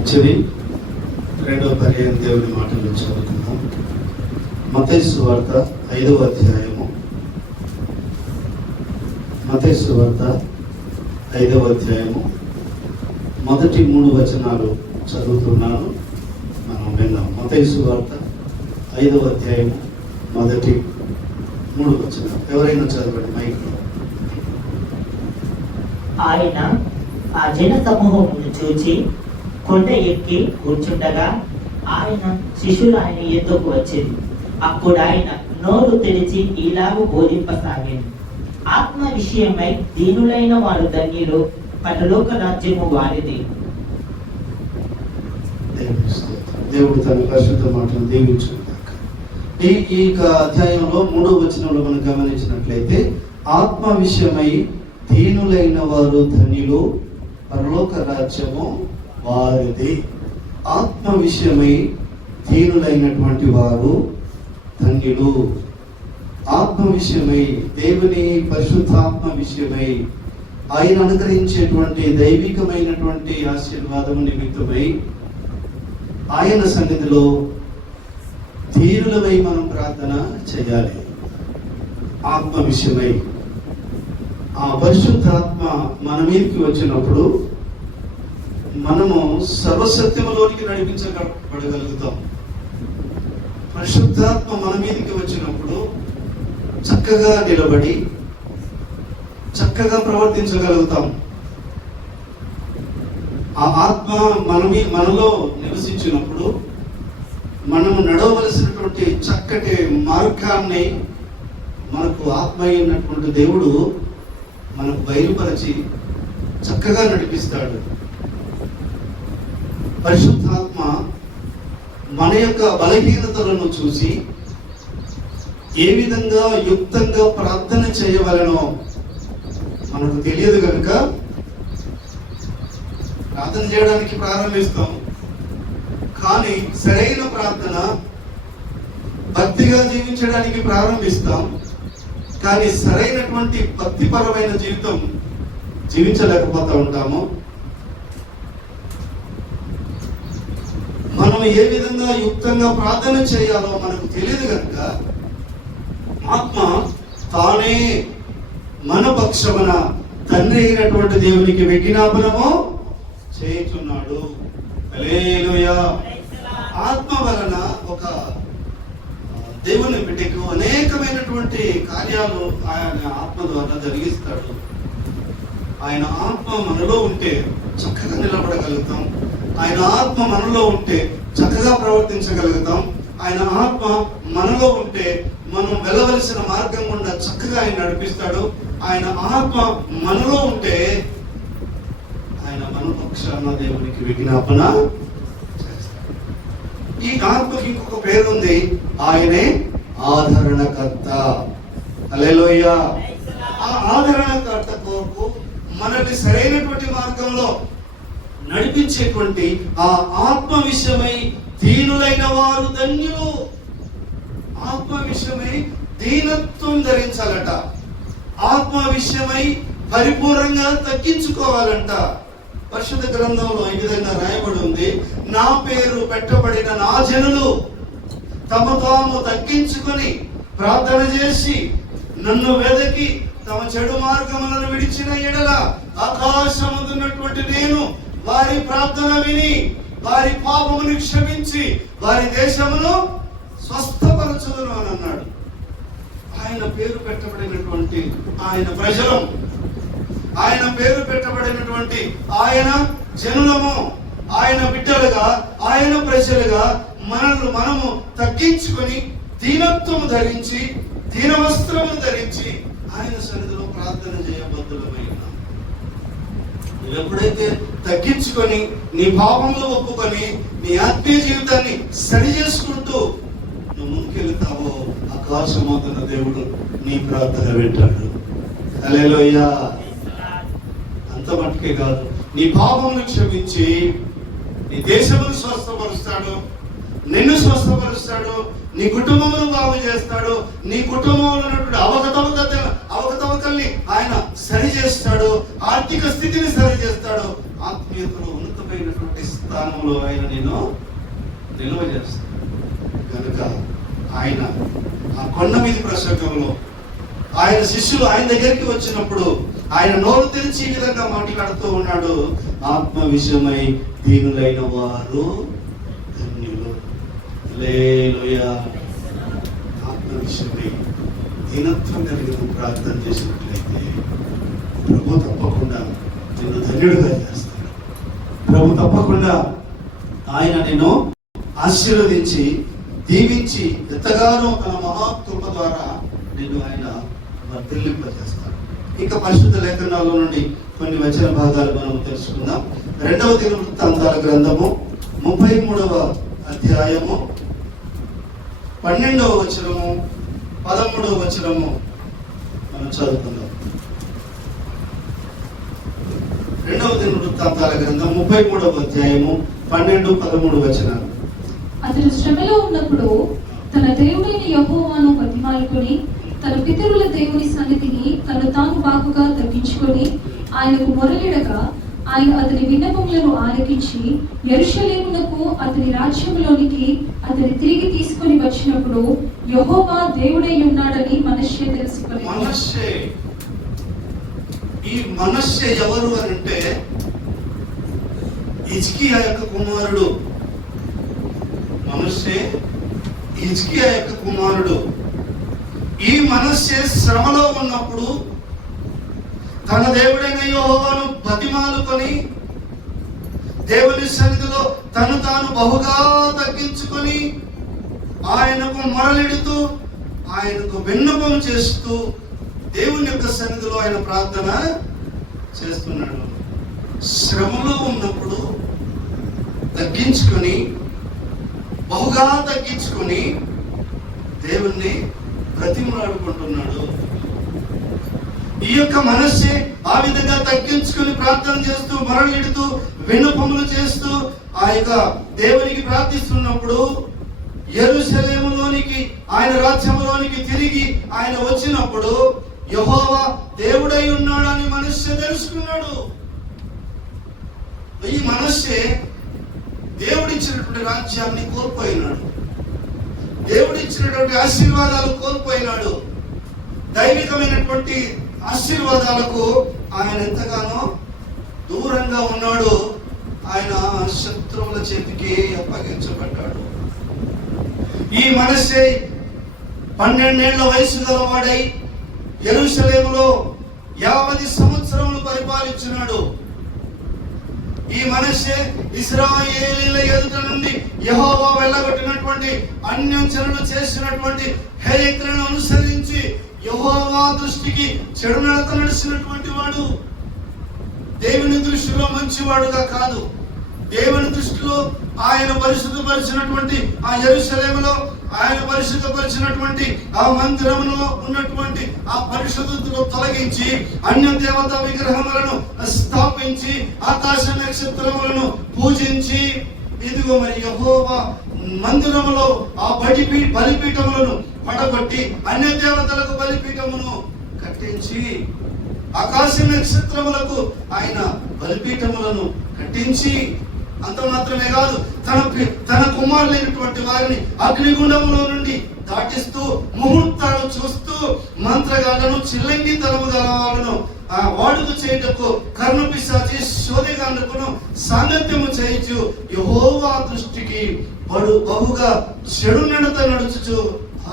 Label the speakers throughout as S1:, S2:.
S1: మంచిది రెండవ పర్యాయం దేవుని మాటలు చదువుకుందాం. మతేసు వార్త ఐదవ అధ్యాయము. మతేసు వార్త ఐదవ అధ్యాయము. మొదటి మూడు వచనాలు చదువుతున్నాను. మనం విన్నాం. మతేసు వార్త ఐదవ అధ్యాయము మొదటి మూడు వచనాలు. ఎవరైనా చదవండి మైక్లో.
S2: ఆయన ఆ జన సమూహమును చూచి కొండ ఎక్కి కూర్చుండగా ఆయన శిష్యులు ఆయన ఎద్దుకు వచ్చింది. అప్పుడు ఆయన నోరు తెరిచి ఇలాగూ బోధింపసాగింది ఆత్మ విషయమై దీనులైన వారు ధన్యులు పరలోక రాజ్యము వారిది.
S1: దేవుడు తన పరిశుద్ధ మాటలు దీవించుగాక ఈ ఈ యొక్క అధ్యాయంలో మూడో వచనంలో మనం గమనించినట్లయితే ఆత్మ విషయమై దీనులైన వారు ధనిలో పరలోక రాజ్యము వారిది ఆత్మ విషయమై దీనులైనటువంటి వారు ధన్యులు. ఆత్మ విషయమై దేవుని పరిశుద్ధాత్మ విషయమై ఆయన అనుగ్రహించేటువంటి దైవికమైనటువంటి ఆశీర్వాదము నిమిత్తమై ఆయన సన్నిధిలో ధీరులమై మనం ప్రార్థన చేయాలి. ఆత్మ విషయమై ఆ పరిశుద్ధాత్మ మన మీదకి వచ్చినప్పుడు మనము సర్వసత్యములోనికి నడిపించబడగలుగుతాం. పరిశుద్ధాత్మ మన మీదకి వచ్చినప్పుడు చక్కగా నిలబడి చక్కగా ప్రవర్తించగలుగుతాం. ఆ ఆత్మ మన మనలో నివసించినప్పుడు మనము నడవలసినటువంటి చక్కటి మార్గాన్ని మనకు ఆత్మ అయినటువంటి దేవుడు మనకు బయలుపరిచి చక్కగా నడిపిస్తాడు. పరిశుద్ధాత్మ మన యొక్క బలహీనతలను చూసి ఏ విధంగా యుక్తంగా ప్రార్థన చేయవలనో మనకు తెలియదు కనుక ప్రార్థన చేయడానికి ప్రారంభిస్తాం. కానీ సరైన ప్రార్థన భక్తిగా జీవించడానికి ప్రారంభిస్తాం. కానీ సరైనటువంటి భక్తిపరమైన జీవితం జీవించలేకపోతూ ఉంటాము. మనం ఏ విధంగా యుక్తంగా ప్రార్థన చేయాలో మనకు తెలియదు కనుక ఆత్మ తానే మన పక్షమున తండ్రి అయినటువంటి దేవునికి విజ్ఞాపనము చేయుచున్నాడు. ఆత్మ వలన ఒక దేవుని బిడ్డకు అనేకమైనటువంటి కార్యాలు ఆయన ఆత్మ ద్వారా జరిగిస్తాడు. ఆయన ఆత్మ మనలో ఉంటే చక్కగా నిలబడగలుగుతాం. ఆయన ఆత్మ మనలో ఉంటే చక్కగా ప్రవర్తించగలుగుతాం. ఆయన ఆత్మ మనలో ఉంటే మనం వెళ్ళవలసిన మార్గం గుండా చక్కగా ఆయన నడిపిస్తాడు. ఆయన ఆత్మ మనలో ఉంటే ఆయన మన పక్షాన దేవునికి విజ్ఞాపన ఈ ఆత్మకి ఇంకొక పేరు ఉంది ఆయనే ఆదరణకర్త. అలెలోయ ఆ ఆదరణకర్త కొరకు మనల్ని సరైనటువంటి మార్గంలో నడిపించేటువంటి ఆ ఆత్మ విషయమై దీనులైన వారు ధన్యులు. ఆత్మ విషయమై దీనత్వం ధరించాలట. ఆత్మ విషయమై పరిపూర్ణంగా తగ్గించుకోవాలంట. పరిశుద్ధ గ్రంథంలో ఈ విధంగా రాయబడి ఉంది నా పేరు పెట్టబడిన నా జనులు తమ తాము తగ్గించుకొని ప్రార్థన చేసి నన్ను వెదకి తమ చెడు మార్గములను విడిచిన ఎడల ఆకాశమున్నటువంటి నేను వారి ప్రార్థన విని వారి పాపమును క్షమించి వారి దేశమును స్వస్థపరచుదును అని అన్నాడు. ఆయన పేరు పెట్టబడినటువంటి ఆయన ప్రజలం ఆయన పేరు పెట్టబడినటువంటి ఆయన జనులము ఆయన బిడ్డలుగా ఆయన ప్రజలుగా మనల్ని మనము తగ్గించుకొని దీనత్వము ధరించి దీనవస్త్రము ధరించి ఆయన సన్నిధిలో ప్రార్థన చేయబద్దులమైన ఎప్పుడైతే తగ్గించుకొని నీ పాపంలో ఒప్పుకొని నీ ఆత్మీయ జీవితాన్ని సరి చేసుకుంటూ నువ్వు ముందుకెళ్తావో ఆకాశమవుతున్న దేవుడు నీ ప్రార్థన వింటాడు. అలెలోయ్యా అంత మట్టుకే కాదు. నీ పాపమును క్షమించి నీ దేశమును స్వస్థపరుస్తాడు నిన్ను స్వస్థపరుస్తాడు నీ కుటుంబమును బాగు చేస్తాడు. నీ కుటుంబంలో ఉన్నటువంటి అవకతవక అవకతవకల్ని ఆయన సరి చేస్తాడు. ఆర్థిక స్థితిని సరి చేస్తాడు. ఆత్మీయతలో ఉన్నతమైనటువంటి స్థానంలో ఆయన నేను నిల్వ చేస్తాను కనుక ఆయన ఆ కొండ మీద ప్రసంగంలో ఆయన శిష్యులు ఆయన దగ్గరికి వచ్చినప్పుడు ఆయన నోరు తెరిచి ఈ విధంగా మాట్లాడుతూ ఉన్నాడు. ఆత్మ విషయమై దీనులైన వారు హల్లెలూయా. ఆత్మ విషయమై దీనత్వం కలిగిన ప్రార్థన చేసినట్లయితే ప్రభు తప్పకుండా నిన్ను ధన్యుడుగా చేస్తాడు. ప్రభు తప్పకుండా ఆయన నిన్ను ఆశీర్వదించి దీవించి ఎంతగానో తన మహాకృప ద్వారా నిన్ను ఆయన వర్ధిల్లింపజేస్తాడు. ఇంకా పరిశుద్ధ లేఖనాల నుండి కొన్ని వచన భాగాలు మనం తెలుసుకుందాం. రెండవ దినవృత్తాంతాల గ్రంథము ముప్పై మూడవ అధ్యాయము పన్నెండవ వచనము పదమూడవ వచనము మనం చదువుకుందాం. రెండవ దిన వృత్తాంతాల గ్రంథం ముప్పై మూడవ అధ్యాయము పన్నెండు పదమూడు వచనాలు.
S3: అతడు శ్రమలో ఉన్నప్పుడు తన దేవుడైన యహోవాను బతిమాలుకొని తన పితరుల దేవుని సన్నిధిని తను తాను బాగుగా తగ్గించుకొని ఆయనకు మొరలిడగా ఆయన అతని విన్నపములను ఆలకించి ఎరుషలేమునకు అతని రాజ్యంలోనికి అతని తిరిగి తీసుకొని వచ్చినప్పుడు యహోవా దేవుడై ఉన్నాడని మనస్సే తెలుసుకుని
S1: మనస్సే ఈ మనస్సే ఎవరు అని అంటే ఇజ్కియా యొక్క కుమారుడు. మనస్సే ఇజ్కియా యొక్క కుమారుడు. ఈ మనస్సే శ్రమలో ఉన్నప్పుడు తన దేవుడైన యోహోవాను బతిమాలుకొని దేవుని సన్నిధిలో తను తాను బహుగా తగ్గించుకొని ఆయనకు మొరలిడుతూ ఆయనకు విన్నపం చేస్తూ దేవుని యొక్క సన్నిధిలో ఆయన ప్రార్థన చేస్తున్నాడు. శ్రమలో ఉన్నప్పుడు తగ్గించుకొని బహుగా తగ్గించుకొని దేవుణ్ణి బ్రతిమలాడుకుంటున్నాడు. ఈ యొక్క మనస్సే ఆ విధంగా తగ్గించుకుని ప్రార్థన చేస్తూ మరలిడుతూ విన్నపములు చేస్తూ ఆ యొక్క దేవునికి ప్రార్థిస్తున్నప్పుడు ఎరుసలేములోనికి ఆయన రాజ్యంలోనికి తిరిగి ఆయన వచ్చినప్పుడు యహోవా దేవుడై ఉన్నాడని మనుష్య తెలుసుకున్నాడు. ఈ మనస్సే దేవుడిచ్చినటువంటి రాజ్యాన్ని కోల్పోయినాడు. దేవుడిచ్చినటువంటి ఆశీర్వాదాలు కోల్పోయినాడు. దైవికమైనటువంటి ఆశీర్వాదాలకు ఆయన ఎంతగానో దూరంగా ఉన్నాడు ఆయన శత్రువుల చేతికి అప్పగించబడ్డాడు. ఈ మనస్సే పన్నెండేళ్ళ వయసు గలవాడై ఎరుసలేములో యాభై సంవత్సరములు పరిపాలించినాడు. ఈ మనస్సే ఇస్రాయేలీల ఎదుట నుండి యహోవా వెళ్ళగొట్టినటువంటి అన్యంచనలు చేసినటువంటి హేయక్రను అనుసరించి యహోవా దృష్టికి చెడు నడత నడిచినటువంటి వాడు దేవుని దృష్టిలో మంచివాడుగా కాదు. దేవుని దృష్టిలో ఆయన పరిశుద్ధపరిచినటువంటి ఆ యెరూషలేములో ఆయన పరిశుద్ధపరిచినటువంటి ఆ మందిరములో ఉన్నటువంటి ఆ పరిశుద్ధతను తొలగించి అన్య దేవతా విగ్రహములను స్థాపించి ఆకాశ నక్షత్రములను పూజించి ఇదిగో మరి యహోవా మందిరములో ఆ బలి బలిపీఠములను పడగొట్టి అన్య దేవతలకు బలిపీఠమును కట్టించి ఆకాశ నక్షత్రములకు ఆయన బలిపీఠములను కట్టించి అంత మాత్రమే కాదు తన తన కుమారులైనటువంటి వారిని అగ్నిగుండములో నుండి దాటిస్తూ ముహూర్తాలు చూస్తూ మంత్రగాళ్ళను చిల్లంగి తలము గల వాళ్ళను ఆ వాడుకు చేయుటకు కర్ణ పిశాచి శోధగాండకును సాంగత్యము చేయించు యహోవా దృష్టికి బడు బహుగా చెడు నడత నడుచుచు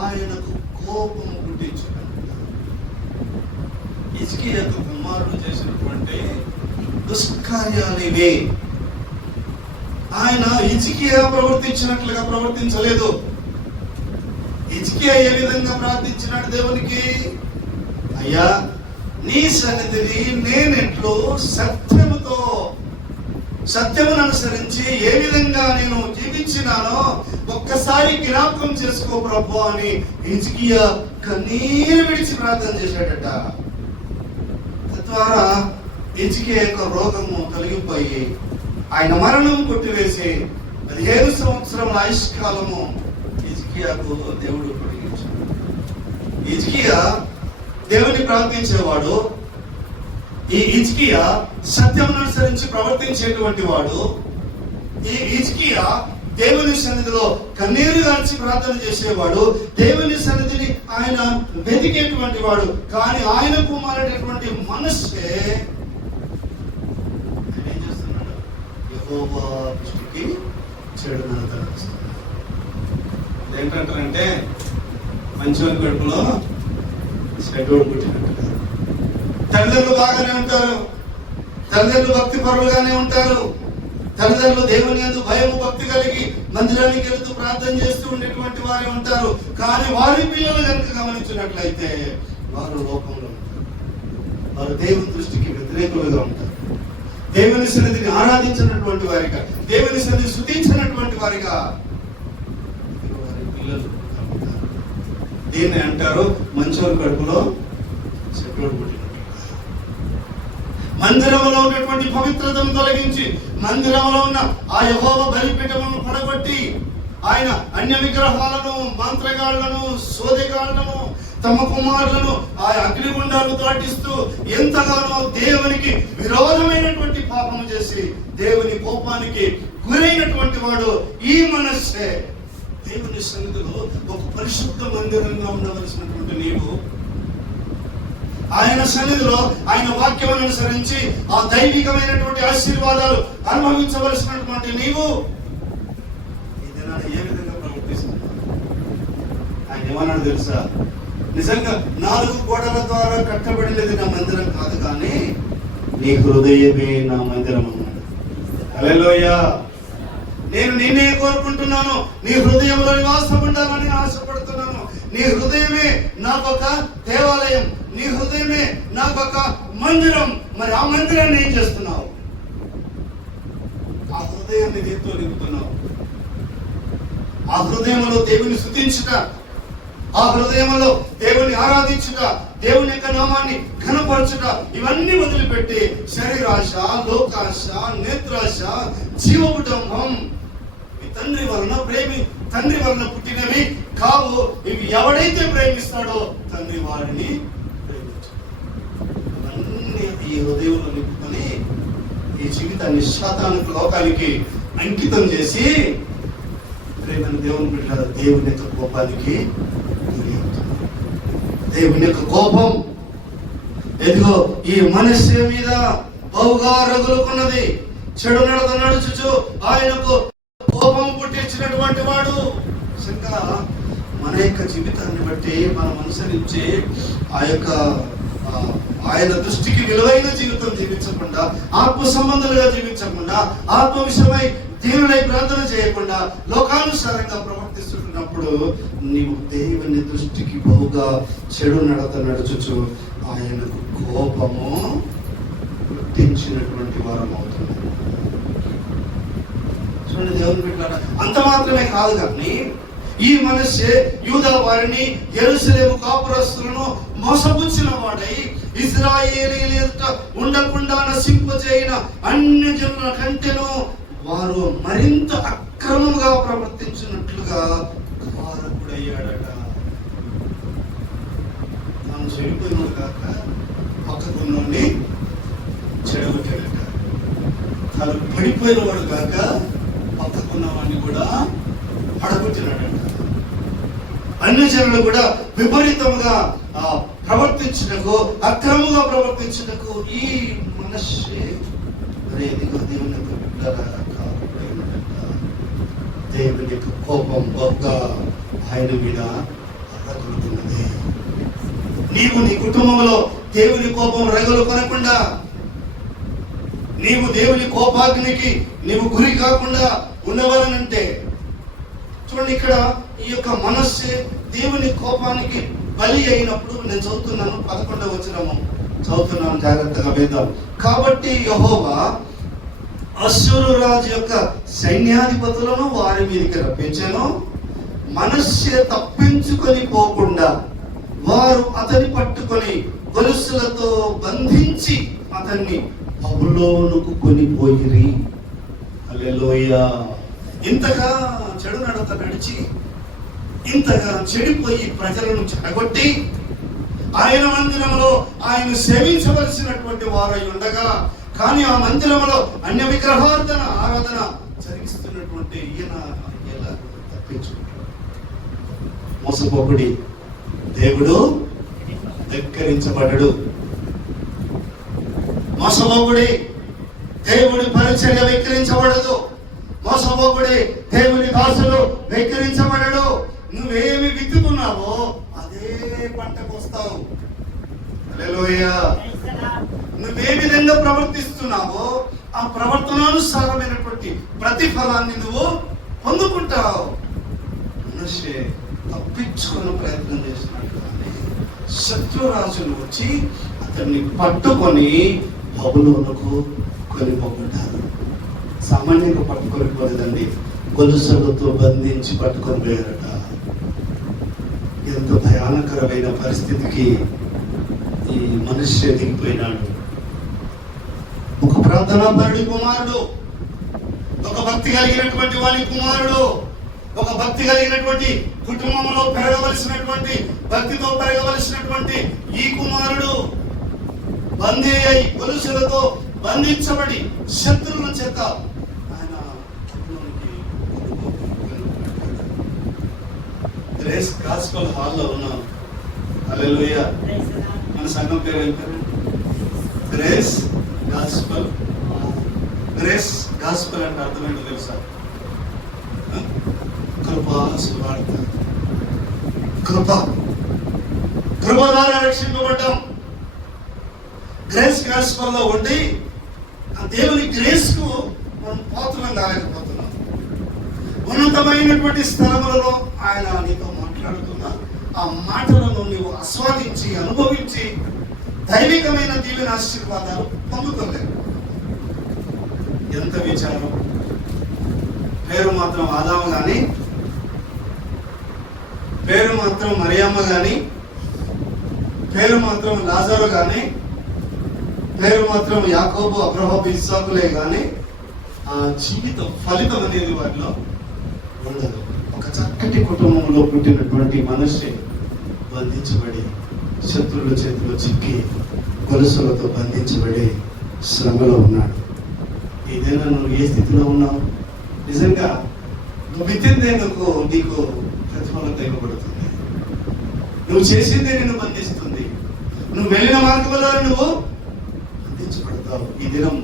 S1: ఆయనకు కోపము పుట్టించున్నాడు ఇజ్కి యొక్క కుమారుడు చేసినటువంటి దుష్కార్యాలేవే? ఆయన ఇజికియా ప్రవర్తించినట్లుగా ప్రవర్తించలేదు. ఇజికియా ఏ విధంగా ప్రార్థించినాడు దేవునికి? అయ్యా నీ సన్నిధిని నేనెట్లు సత్యముతో సత్యమును అనుసరించి ఏ విధంగా నేను జీవించినానో ఒక్కసారి జ్ఞాపకం చేసుకో ప్రభు అని ఇజికియా కన్నీరు విడిచి ప్రార్థన చేశాడట. తద్వారా ఇజికియా యొక్క రోగము తొలగిపోయి ఆయన మరణం కొట్టివేసి పదిహేను సంవత్సరం ఆయుష్కాలము ఇజ్కియాకు దేవుడు పొడిగించాడు. ఇజ్కియా దేవుని ప్రార్థించేవాడు ఈ ఇజ్కియా సత్యమును అనుసరించి ప్రవర్తించేటువంటి వాడు ఈ ఇజ్కియా దేవుని సన్నిధిలో కన్నీరు గార్చి ప్రార్థన చేసేవాడు దేవుని సన్నిధిని ఆయన వెతికేటువంటి వాడు కానీ ఆయనకు మారేటటువంటి మనస్సే ఏం చేస్తున్నాడు? దృష్టికి చెడు నడతలు ఏంటంటారంటే మంచివారి కడుపులో తల్లిదండ్రులు బాగానే ఉంటారు. తల్లిదండ్రులు భక్తి పరులుగానే ఉంటారు. తల్లిదండ్రులు దేవుని యందు భయము భక్తి కలిగి మందిరానికి వెళుతూ ప్రార్థన చేస్తూ ఉండేటువంటి వారే ఉంటారు. కానీ వారి పిల్లలు కనుక గమనించినట్లయితే వారు లోకంలో ఉంటారు. వారు దేవుని దృష్టికి వ్యతిరేకులుగా ఉంటారు. దేవుని సన్నిధిని ఆరాధించినటువంటి వారిగా దేవుని సన్నిధి శుద్ధించినటువంటి వారిగా వారి పిల్లలు దీన్ని అంటారు? మంచోరు కడుపులో పుట్టినట్టు మందిరంలో ఉన్నటువంటి పవిత్రతను తొలగించి మందిరంలో ఉన్న ఆ యహోవ బలిపీఠమును పడగొట్టి ఆయన అన్య విగ్రహాలను మంత్రగాళ్ళను సోదగాళ్ళను తమ కుమారులను ఆ అగ్నిగుండాలు దాటిస్తూ ఎంతగానో దేవునికి విరోధమైనటువంటి పాపము చేసి దేవుని కోపానికి గురైనటువంటి వాడు ఈ మనస్సే దేవుని సన్నిధిలో ఒక పరిశుద్ధ మందిరంగా ఉండవలసినటువంటి నీవు. ఆయన సన్నిధిలో ఆయన వాక్యం అనుసరించి ఆ దైవికమైనటువంటి ఆశీర్వాదాలు అనుభవించవలసినటువంటి నీవు ఈ ఏ విధంగా ప్రవర్తిస్తున్నావు? ఆయన ఏమన్నాడు తెలుసా? నిజంగా నాలుగు గోడల ద్వారా కట్టబడినది నా మందిరం కాదు కానీ నీ హృదయమే నా మందిరం అన్నాడు హల్లెలూయా. నేను నిన్నే కోరుకుంటున్నాను. నీ హృదయంలో నివాసం ఉండాలని ఆశపడుతున్నాను. నీ హృదయమే నాకొక దేవాలయం. నీ హృదయమే నాకొక మందిరం. మరి ఆ మందిరాన్ని ఏం చేస్తున్నావు? ఆ హృదయాన్ని దేంతో నింపుతున్నావు. ఆ హృదయంలో దేవుని శుద్ధించుట ఆ హృదయంలో దేవుని ఆరాధించుట. దేవుని యొక్క నామాన్ని ఘనపరచుట. ఇవన్నీ వదిలిపెట్టి శరీరాశ లోకాశ నేత్రాశ జీవకుటుంబం కుటుంబం తండ్రి వలన ప్రేమి తండ్రి వలన పుట్టినవి కావు. ఇవి ఎవడైతే ప్రేమిస్తాడో తండ్రి వారిని ప్రేమించు. ఈ హృదయంలో నింపుకొని ఈ జీవితాన్ని శాతానికి లోకానికి అంకితం చేసి ప్రేమను దేవుని బిడ్డ దేవుని యొక్క కోపానికి దేవుని యొక్క కోపం ఎదిగో ఈ మనస్సు మీద బహుగా రగులుకున్నది. చెడు నడత నడుచుచు ఆయనకు పుట్టించినటువంటి వాడు. నిజంగా మన యొక్క జీవితాన్ని బట్టి మనం అనుసరించి ఆ యొక్క ఆయన దృష్టికి విలువైన జీవితం జీవించకుండా ఆత్మ సంబంధాలుగా జీవించకుండా ఆత్మ విషయమై దీనులై ప్రార్థన చేయకుండా లోకానుసారంగా ప్రవర్తిస్తున్నప్పుడు నీవు దేవుని దృష్టికి బహుగా చెడు నడత నడుచుచు ఆయనకు కోపము పుట్టించినటువంటి వారం అవుతుంది చూడండి దేవుని బిడ్డలారా, అంత మాత్రమే కాదు కానీ ఈ మనిషి యూదా వారిని ఎరుసలేము కాపురస్తులను మోసపుచ్చిన వాడై ఇజ్రాయేలీల ఉండకుండా నశింపజేయిన అన్ని జనుల కంటేనో వారు మరింత అక్రమంగా ప్రవర్తించినట్లుగా కారకుడయ్యాడట. తాను చెడిపోయిన కాక పక్కకున్నోడిని చెడగొట్టాడట. తాను పడిపోయిన వాడు కాక వాడిని కూడా పడగొట్టినాడట అన్ని జనులు కూడా విపరీతంగా ఆ, ప్రవర్తించుటకు అక్రమంగా ప్రవర్తించుటకు ఈ మనస్సే మరి ఎదిగో దేవుని యొక్క బిడ్డల దేవుని యొక్క కోపం బహుగా ఆయన మీద రగులుతున్నది నీవు నీ కుటుంబంలో దేవుని కోపం రగులు కొనకుండా నీవు దేవుని కోపాగ్నికి నీవు గురి కాకుండా ఉండవాలనంటే చూడండి ఇక్కడ ఈ యొక్క మనస్సు దేవుని కోపానికి బలి అయినప్పుడు నేను చదువుతున్నాను పదకొండవ వచ్చినము చదువుతున్నాను జాగ్రత్తగా వేద్దాం కాబట్టి యహోవా అశ్వరు రాజు యొక్క సైన్యాధిపతులను వారి మీదకి రప్పించాను. మనస్సు తప్పించుకొని పోకుండా వారు అతని పట్టుకొని గొలుసులతో బంధించి అతన్ని పబులోనుకు కొనిపోయిరి హల్లెలూయా. ఇంతగా చెడు నడత నడిచి ఇంతగా చెడిపోయి ప్రజలను చెడగొట్టి ఆయన మందిరంలో ఆయన సేవించవలసినటువంటి వారై ఉండగా కానీ ఆ మందిరంలో అన్య విగ్రహార్థన ఆరాధన జరిగిస్తున్నటువంటి ఈయన ఎలా తప్పించుకుంటాడు. మోసపోకుడి దేవుడు ధిక్కరించబడడు మోసపోకుడి దేవుడి పరిచర్య విక్రించబడదు మోసపోకుడి దేవుని దాసులు వెక్కిరించబడడు. నువ్వేమి విత్తుకున్నావో అదే పంటకు వస్తావు. నువ్వే విధంగా ప్రవర్తిస్తున్నావో ఆ ప్రవర్తనానుసారమైనటువంటి ప్రతిఫలాన్ని నువ్వు పొందుకుంటావు. మనిషి తప్పించుకునే ప్రయత్నం చేసినట్టు శత్రురాజులు వచ్చి అతన్ని పట్టుకొని బబులోనకు కొనిపోకుంటారు సామాన్యంగా పట్టుకొని పోలేదండి. గొలుసులతో బంధించి పట్టుకొని పోయారట. ఎంత భయానకరమైన పరిస్థితికి ఈ మనిషి ఎదిగిపోయినాడు. ఒక ప్రార్థనాపరుడి కుమారుడు ఒక భక్తి కలిగినటువంటి వాడి కుమారుడు ఒక భక్తి కలిగినటువంటి కుటుంబంలో పెరగవలసినటువంటి భక్తితో పెరగవలసినటువంటి ఈ కుమారుడు బందీ అయి గొలుసులతో బంధించబడి శత్రువుల చేత ఆయన అగ్నిలోనికి గ్రేస్ గాస్పల్ హాల్లో ఉన్నాం హల్లెలూయా మన సంఘం పేరు ఏం గ్రేస్ గాస్పల్ గ్రేస్ గాస్పల్ అంటే అర్థమైంది తెలుసా? ఆ? కృపా సువార్త. కృప. కృప ద్వారా రక్షింపబడ్డాం గ్రేస్ గాస్పల్లో ఉండి ఆ దేవుని గ్రేస్కు మనం పాత్రలం కాలేకపోతున్నాం ఉన్నతమైనటువంటి స్థలములలో ఆయన నీతో మాట్లాడుతున్నా ఆ మాటలను నీవు ఆస్వాదించి అనుభవించి దైవికమైన దీవెన ఆశీర్వాదాలు పొందుకోలేవు. ఎంత విచారం. పేరు మాత్రం ఆదామ గాని పేరు మాత్రం మరియమ్మ గాని పేరు మాత్రం లాజరు కానీ పేరు మాత్రం యాకోబు అబ్రహబు ఇస్సాకులే కానీ ఆ జీవిత ఫలితం అనేది వారిలో ఉండదు ఒక చక్కటి కుటుంబంలో పుట్టినటువంటి మనిషి బంధించబడి శత్రువుల చేతిలో చిక్కి గొలుసులతో బంధించబడి శ్రమలో ఉన్నాడు. ఏదైనా నువ్వు ఏ స్థితిలో ఉన్నావు? నిజంగా నువ్వు విత్తిందేందుకు నీకు ప్రతిఫలం తెగబడుతుంది నువ్వు చేసిందే నిన్ను బంధిస్తుంది. నువ్వు వెళ్ళిన మార్గంలో నువ్వు బంధించబడతావు. ఈ దినం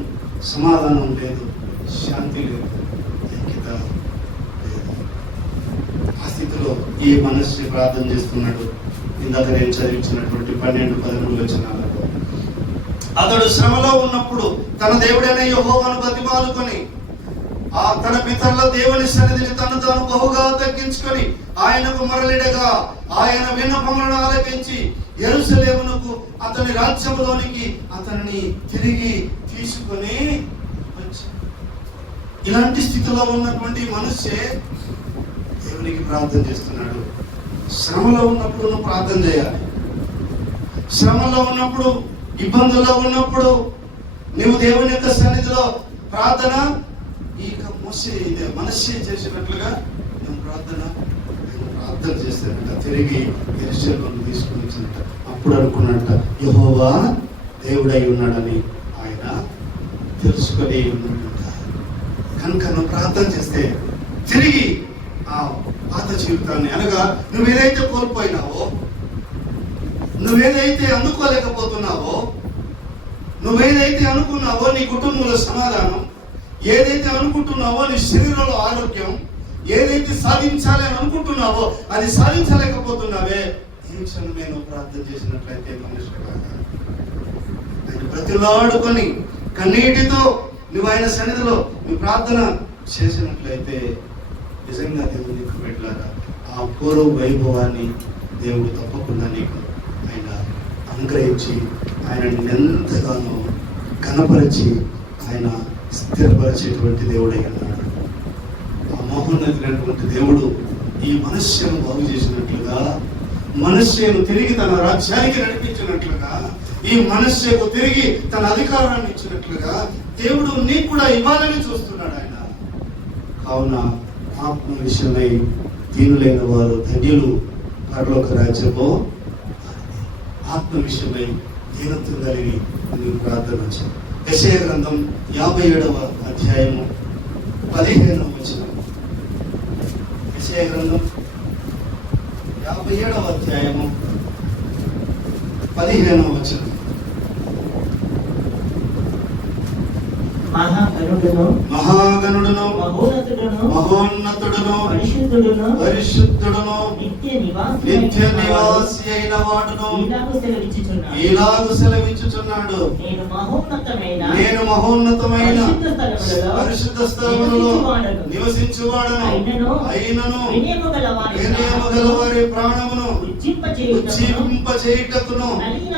S1: సమాధానం లేదు శాంతి లేదు ఐక్యత లేదు ఆ స్థితిలో ఈ మనస్సుని ప్రార్థన చేస్తున్నాడు ఇందాక నేను చదివించినటువంటి పన్నెండు పదమూడు వచనాలలో అతడు శ్రమలో ఉన్నప్పుడు తన దేవుడైన యెహోవాను బతిమాలుకొని ఆ తన పితరుల దేవుని సన్నిధిని తను తాను బహుగా తగ్గించుకొని ఆయనకు మరలిడగా ఆయన విన్నపములను ఆలకించి ఎరుసలేమునకు అతని రాజ్యంలోనికి అతన్ని తిరిగి తీసుకొని వచ్చాడు. ఇలాంటి స్థితిలో ఉన్నటువంటి మనుష్యే దేవునికి ప్రార్థన చేస్తున్నాడు. శ్రమలో ఉన్నప్పుడు నువ్వు ప్రార్థన చేయాలి. శ్రమలో ఉన్నప్పుడు ఇబ్బందుల్లో ఉన్నప్పుడు నువ్వు దేవుని యొక్క సన్నిధిలో ప్రార్థన ఈ యొక్క మోసే మనస్సే చేసినట్లుగా నేను ప్రార్థన నేను ప్రార్థన చేస్తానంట తిరిగి ఎరుసలను తీసుకుని వచ్చినట్ట. అప్పుడు అనుకున్నట్ట యహోవా దేవుడై ఉన్నాడని ఆయన తెలుసుకొని ఉన్నాడంట. కనుక నువ్వు ప్రార్థన చేస్తే తిరిగి ఆ పాత జీవితాన్ని. అనగా నువ్వేదైతే కోల్పోయినావో నువ్వేదైతే అందుకోలేకపోతున్నావో నువ్వేదైతే అనుకున్నావో నీ కుటుంబంలో సమాధానం ఏదైతే అనుకుంటున్నావో నీ శరీరంలో ఆరోగ్యం ఏదైతే సాధించాలి అని అనుకుంటున్నావో అది సాధించలేకపోతున్నావే ఈ క్షణమే నువ్వు ప్రార్థన చేసినట్లయితే మనుషులు ప్రతిలాడుకొని కన్నీటితో నువ్వు ఆయన సన్నిధిలో నువ్వు ప్రార్థన చేసినట్లయితే నిజంగా దేవుడు నీకు ఆ పూర్వ వైభవాన్ని దేవుడు తప్పకుండా నీకు ఆయన అనుగ్రహించి ఆయన ఎంతగానో కనపరిచి ఆయన స్థిరపరిచేటువంటి దేవుడై ఉన్నాడు. ఆ మహోన్నతమైనటువంటి దేవుడు ఈ మనుష్యను బాగు చేసినట్లుగా మనుష్యను తిరిగి తన రాజ్యానికి నడిపించినట్లుగా ఈ మనుష్యకు తిరిగి తన అధికారాన్ని ఇచ్చినట్లుగా దేవుడు నీకు కూడా ఇవ్వాలని చూస్తున్నాడు ఆయన. కావున ఆత్మ విషయమై దీనులైన వారు ధన్యులు పరలోక రాజ్యము. ఆత్మ విషయమై దీనత్వం కలిగి నేను ప్రార్థన వచ్చావు యశయ గ్రంథం యాభై ఏడవ అధ్యాయము పదిహేనవ వచనం. యశయ గ్రంథం యాభై ఏడవ అధ్యాయము పదిహేనవ వచనం.
S2: మహాగణుడును
S1: మహాగణుడును
S2: మహోన్నతుడును
S1: మహోన్నతుడును
S2: పరిశుద్ధుడును
S1: పరిశుద్ధుడును
S2: నిత్య నివాసి
S1: నిత్య నివాసి అయిన వాడును.
S2: ఇలాగు సెలవిచ్చుచున్నాడు.
S1: ఇలాగు
S2: నేను మహోన్నతమైన
S1: నేను మహోన్నతమైన
S2: పరిశుద్ధ స్థలములలో నివసించువాడను. అయినను
S1: అయినను.
S2: వినయము గల వారి
S1: వినయము ప్రాణమును ఉజ్జీవింపచేయుటకును. కలిగిన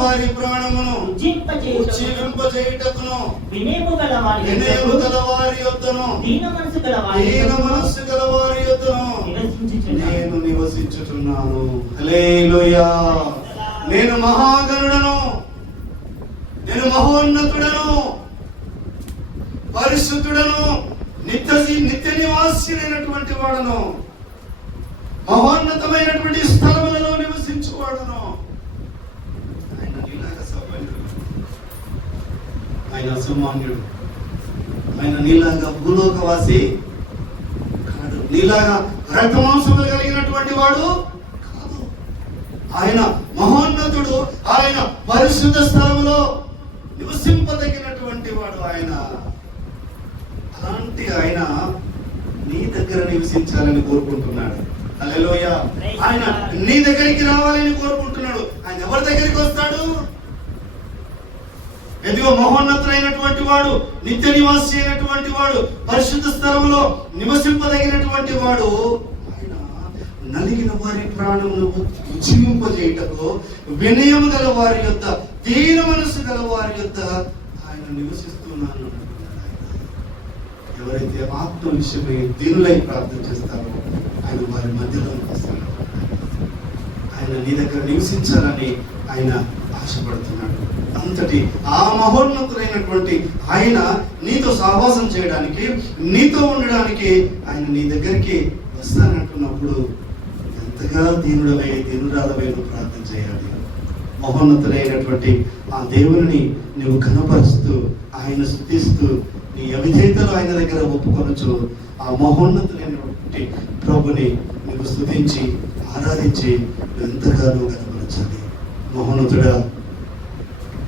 S1: వారి ప్రాణమును ఉజ్జీవింపచేయుటకును.
S2: వినయము గల వారి
S1: వినయము గల వారి యొద్దను
S2: దీన మనసు గల వారి
S1: దీన మనస్సు గల వారి యొద్దను. నేను నివసించుచున్నాను. హల్లెలూయా. నేను మహాగణుడను నేను మహోన్నతుడను పరిశుద్ధుడను నిత్య నిత్య నివాసినటువంటి వాడను మహోన్నతమైనటువంటి స్థలములలో నివసించువాడను ఆయన నీలాగా సౌభాగ్యుడు ఆయన అసమాన్యుడు ఆయన నీలాగా భూలోకవాసి కాదు నీలాగా రక్తమాంసములు కలిగినటువంటి వాడు కాదు. ఆయన మహోన్నతుడు ఆయన పరిశుద్ధ స్థలంలో నివసింపదగినటువంటి వాడు ఆయన. అలాంటి ఆయన నీ దగ్గర నివసించాలని కోరుకుంటున్నాడు. హల్లెలూయ. ఆయన నీ దగ్గరికి రావాలని కోరుకుంటున్నాడు. ఆయన ఎవరి దగ్గరికి వస్తాడు? ఎదిగో మహోన్నతులైనటువంటి వాడు నిత్య నివాసి అయినటువంటి వాడు పరిశుద్ధ స్థలంలో నివసింపదగినటువంటి వాడు ఆయన నలిగిన వారి ప్రాణమును ఉజ్జీవింపజేయుటకు వినయము గల వారి యొక్క తీర మనసు గల వారి యొక్క ఆయన నివసిస్తున్నాను. ఎవరైతే ఆత్మ విషయమై దీనులై ప్రార్థన చేస్తారో ఆయన వారి మధ్యలో వస్తాడు ఆయన నీ దగ్గర నివసించాలని ఆయన ఆశపడుతున్నాడు. అంతటి ఆ మహోన్నతులైనటువంటి ఆయన నీతో సహవాసం చేయడానికి నీతో ఉండడానికి ఆయన నీ దగ్గరికి వస్తానంటున్నప్పుడు ఎంతగా దీనుడవై దీనురాలవై ప్రార్థన చేయాలి. మహోన్నతులైనటువంటి ఆ దేవుని నువ్వు కనపరుస్తూ ఆయన స్థుతిస్తూ నీ అవిధేతలు ఆయన దగ్గర ఒప్పుకొనొచ్చు ఆ మహోన్నతులైనటువంటి ప్రభుని నువ్వు స్థుతించి ఆరాధించి ఎంతగానో కనపరచాలి మహోన్నతుడా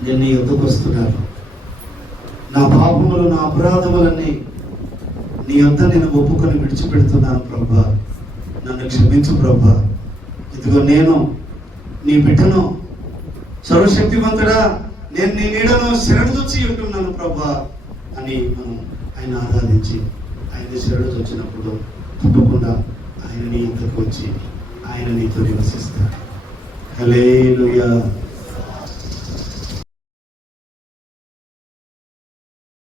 S1: నేను నీ వస్తున్నారు? నా పాపములు నా అపరాధములన్నీ నీ అంతా నేను ఒప్పుకొని విడిచిపెడుతున్నాను ప్రభా. నన్ను క్షమించు ప్రభా. ఇదిగో నేను నీ బిడ్డను సర్వశక్తివంతుడా నేను నీ నీడను శరణుదొచ్చి ఉంటున్నాను ప్రభా అని మనం ఆయన ఆరాధించి ఆయన శరణుదొచ్చినప్పుడు తప్పకుండా ఆయన నీ ఇంతకు వచ్చి ఆయన నీతో నివసిస్తాడు. హల్లెలూయా.